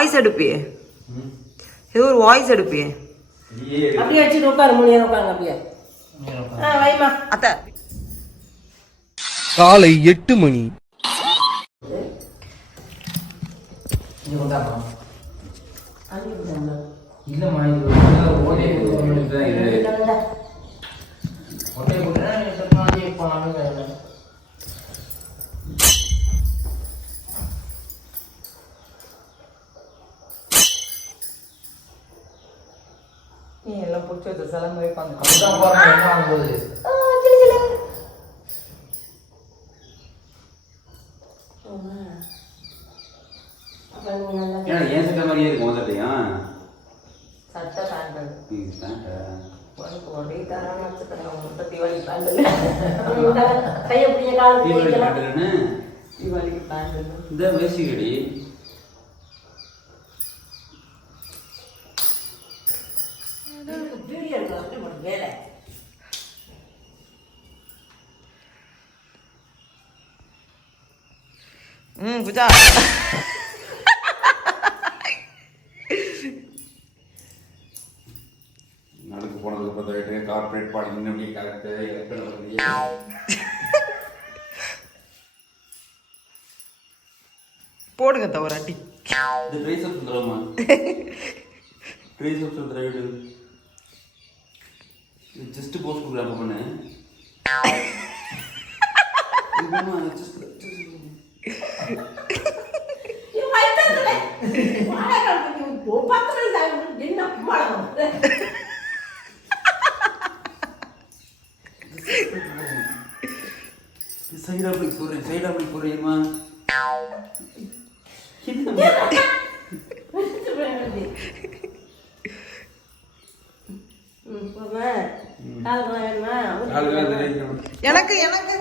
Voice எடுப்பியே, ஏதோ ஒரு voice எடுப்பியே. அப்படியே வச்சுட்டு உட்காரு, முடியாது உட்காருங்க அப்படியே. வைமா அத்தை. காலை 8 மணி. இல்லம்மா இது ஓடே எல்லாம் பிடிச்சி வச்ச சிலம்பு வைப்பாங்க. ஏன் சட்டை மாதிரியே இருக்கும் சட்டையும் சட்டை பேண்ட் ஒரே தரம் வச்சுக்கிறாங்க. தீபாவளி பேண்ட் கையை பிடிங்க, காலை பிடிங்க. தீபாவளிக்கு பேண்ட் இந்த வேஷ்டி கடி வேலை பூஜா நாளைக்கு போனதுக்கு பார்த்துட்டு கார்பரேட் பாடி இன்னும் கரெக்டு போடுங்க தவிர அடி. இது ட்ரைஸ் அப் தரமா ட்ரைஸ் அப் தரவிடு ஜஸ்ட் போஸ்ட் கொடுக்குறாங்க பண்ணு சைடா அப்படி போறேம்மா எனக்கு எனக்கு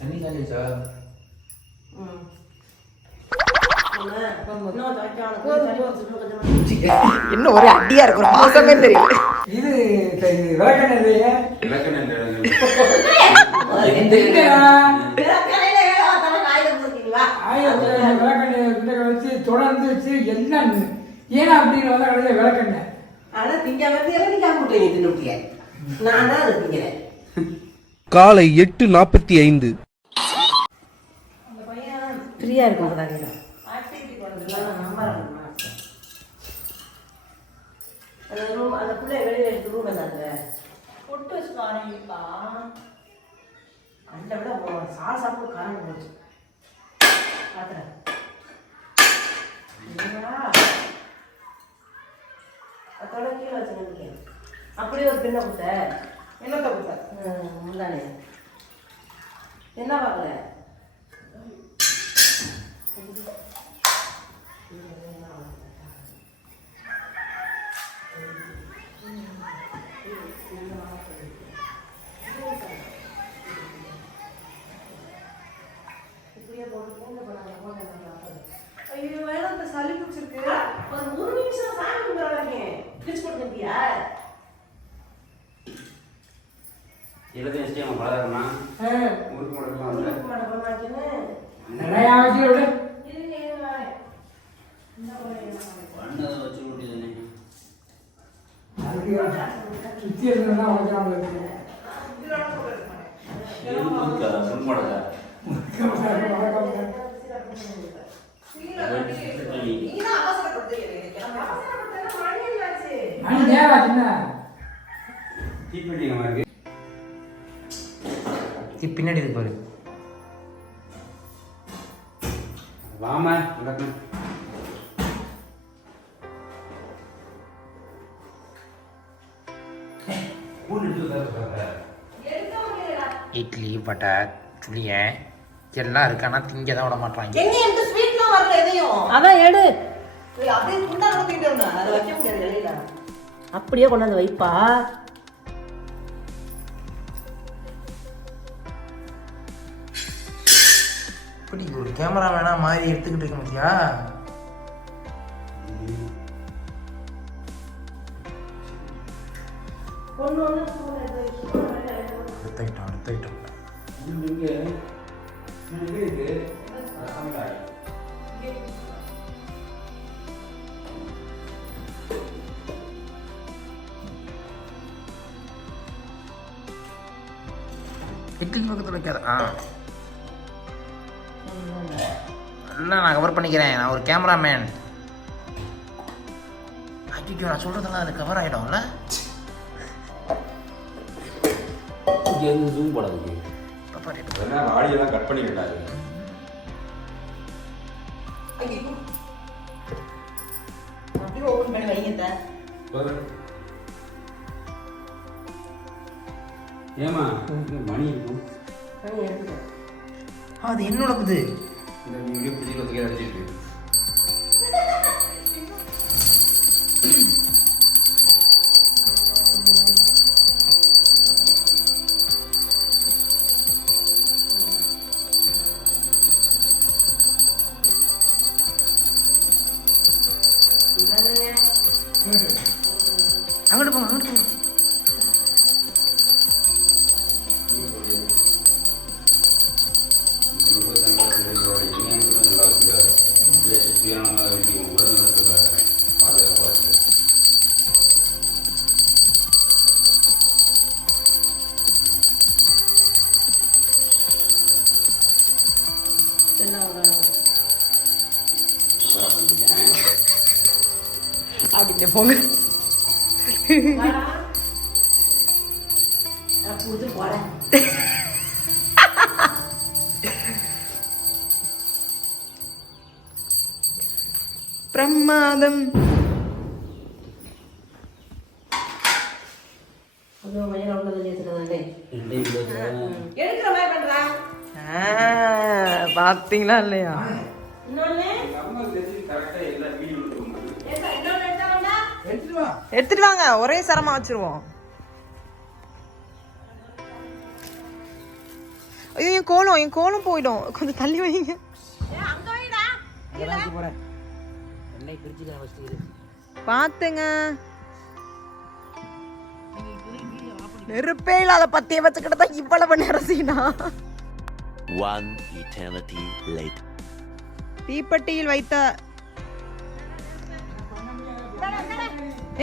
தண்ணி காலிச்சா இன்னும் ஒரே அடியா இருக்கிற மாசமே தெரியும். இது விளக்கெண்ணெய் வச்சு தொடர்ந்து வச்சு எல்லாம் ஏன்னா அப்படின்னு வந்தா கடைசியில் விளக்கெண்ணெய். ஆனா திங்க வந்து திங்க முட்டையை தின்னுட்டிய நான் தான் அது திங்கிறேன். காலை 8:45. ஃப்ரீயா இருக்கும் ஆக்டிவிட்டி பண்ணுறதுலாம் நம்பர் அந்த ரூம் அந்த பிள்ளை வெளியே எடுத்து ரூம் அந்த பொட்டு வச்சு காரணிப்பா அந்த விட சாப்பிட்டு காரணம் போச்சு பார்க்குறேன். அதோட கீழே வச்சு அப்படியே ஒரு பின்ன கொடுத்த என்னத்தை கொடுத்த முந்தானே என்ன பார்க்கல ஐயோ வேணாம், இந்த சளி பிடிச்சிருக்கு. ஒரு நிமிஷம் சாமி கும்பிட்றாங்க பிடிச்சு கொடுத்துருக்கியா? எல்லாத்தையும் வச்சு அவன் பழகிறனா ஊருக்கு மாட்டேன் நிறையா வச்சு விட பண்ணதை வச்சு விட்டுதானே அதுக்கு சுற்றி இருந்ததுன்னா வளர்க்குறாங்க. பின்னாடி இருக்கு பாரு. வாமா இட்லி பட்டை சுளியன் எல்லாம் இருக்கு. ஆனால் திங்க தான் விட மாட்டாங்க. அதான் எடு அப்படியே அப்படியே கொண்டாந்து வைப்பா. இப்படி ஒரு கேமரா வேணா மாதிரி எடுத்துக்கிட்டு இருக்க முடியா? ஒன்று ஒன்று ஸ்பூன் எடுத்து அடுத்த ஐட்டம் இட்லி பக்கத்தில் வைக்காத இல்லை நான் கவர் பண்ணிக்கிறேன். நான் ஒரு கேமராமேன். ஐயோ நான் சொல்கிறதெல்லாம் அது கவர் ஆகிடும்ல. ஜூம் போடாது ஆடியெல்லாம் கட் பண்ணி விட்டாரு. ஓபன் பண்ணி வைங்க. ஏமா மணி இருக்கும் அது என்னோட புது இந்த வீடியோ புதிய அடிச்சிட்டு அங்கிட்டு போங்க அங்கிட்டு போங்க. அப்படின்ட்டு போங்க. புது போறேன் பிரமாதம். எடுக்கிற மாதிரி பண்றா. பாத்தீங்களா இல்லையா? இன்னொன்னு எடுத்துட்டு வாங்க, ஒரே சரமா வச்சிருவோம். ஐயோ என் கோலம் போயிடும், கொஞ்சம் தள்ளி வைங்க. பாத்துங்க, நெருப்பே இல்லாத பத்திய வச்சுக்கிட்டு தான் இவ்வளவு நேரம் சீனா. தீப்பெட்டியில் வைத்த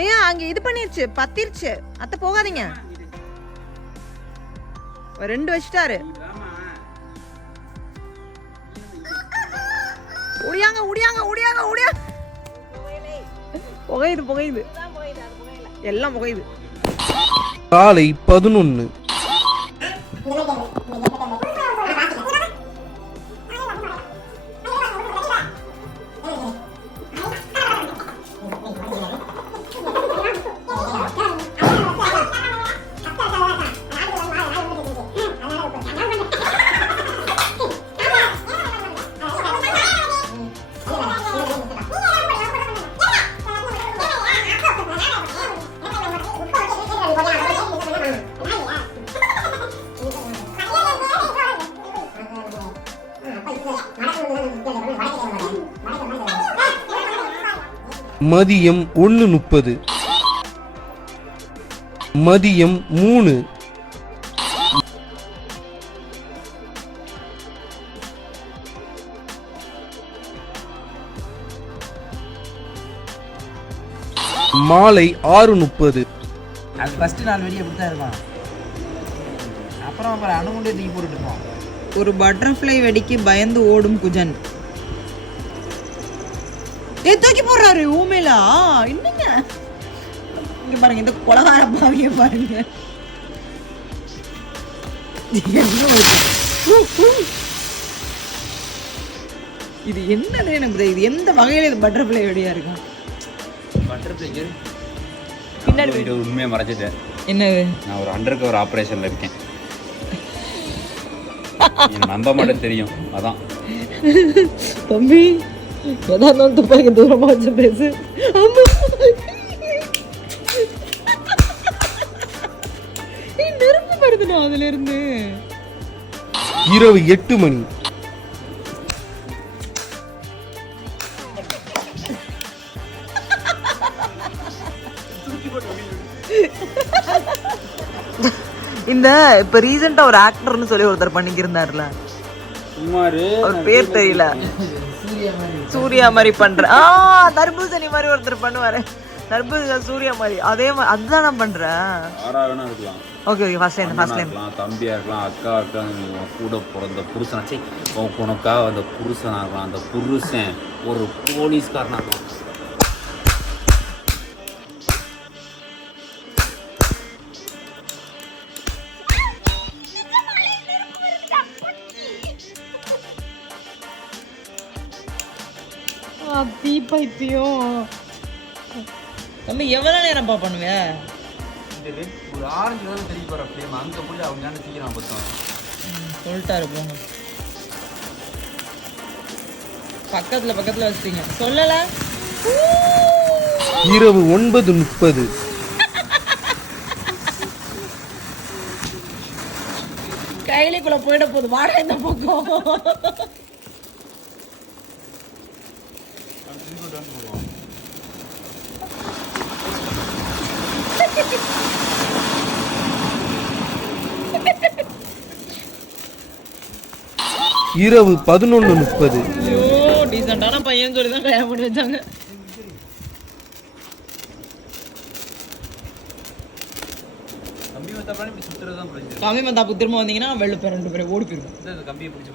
ஏன் அங்க இது பண்ணிருச்சு, பத்திருச்சு. அத்தை போகாதீங்க, 2 வச்சிட்டாரு. உடியாங்க உடியாங்க உடியாங்க உடியா. புகையுது எல்லாம் புகையுது. காலை 11. மதியம் 1:30. மதியம் 3. மாலை 6:30. அது ஃபர்ஸ்ட் நாள் வெளியே அப்படி தான் இருக்கும். அப்புறம் அணுகுண்டே தூக்கி போட்டுட்டு இருப்போம். ஒரு பட்டர்ஃப்ளை வெடிக்கு பயந்து ஓடும் குஜன். தூக்கி போடுறாரு ஊமேலா. என்னங்க இங்க பாருங்க, இந்த கொலகார பாவிய பாருங்க. இது என்னது எனக்கு இது எந்த வகையில இது பட்டர்ஃப்ளை வெடியா இருக்கும்? பட்டர்ஃப்ளைக்கு பின்னாடி இது உண்மையை மறைச்சிட்டேன். என்னது? நான் ஒரு அண்டர் கவர் ஆப்ரேஷன்ல இருக்கேன். நம்ப மாட்டேன் தெரியும். அதான் தம்பி எதா இருந்தாலும் துப்பாக்கி தூரமா வச்சு பேசு. நெருப்பு படுத்துடும் அதுல இருந்து. இரவு 8 மணி. இந்த இப்ப ரீசெண்டா ஒரு ஆக்டர்னு சொல்லி ஒருத்தர் பண்ணிக்கிருந்தாருல, அவர் பேர் தெரியல, சூர்யா மாதிரி பண்ற. தர்பூசணி மாதிரி ஒருத்தர் பண்ணுவாரு, தர்பூசணி சூர்யா மாதிரி. அதே மாதிரி அதுதான் நான் பண்றேன். Okay okay, first line. தம்பியா இருக்கலாம், அக்கா கூட பிறந்த புருஷனாச்சு, உனக்காக அந்த புருஷனா இருக்கலாம், அந்த புருஷன் ஒரு போலீஸ்காரனா இருக்கலாம். பைத்தியம் தம்பி, எவ்வளவு நேரம்ப்பா பண்ணுவேன்? ஒரு ஆரஞ்சு தான் தெரிய போற ஃப்ளேம் அங்க போய் அவங்க சீக்கிரம் பார்த்தோம் சொல்லிட்டாரு போங்க. பக்கத்துல வச்சிட்டீங்க, சொல்லல. இரவு 9:30. கைலிக்குள்ள போயிட போகுது, வாடகை இந்த பக்கம். இரவு 11:30. ஐயோ, டீசென்டான பையன் சொல்லி தான் கல்யாணம் பண்ணி வச்சாங்க. கம்மி மத்தாப்பு திரும்ப வந்தீங்கன்னா வெளில 2 பேரும் ஓடி போயிருக்கும். கம்பியை பிடிச்சி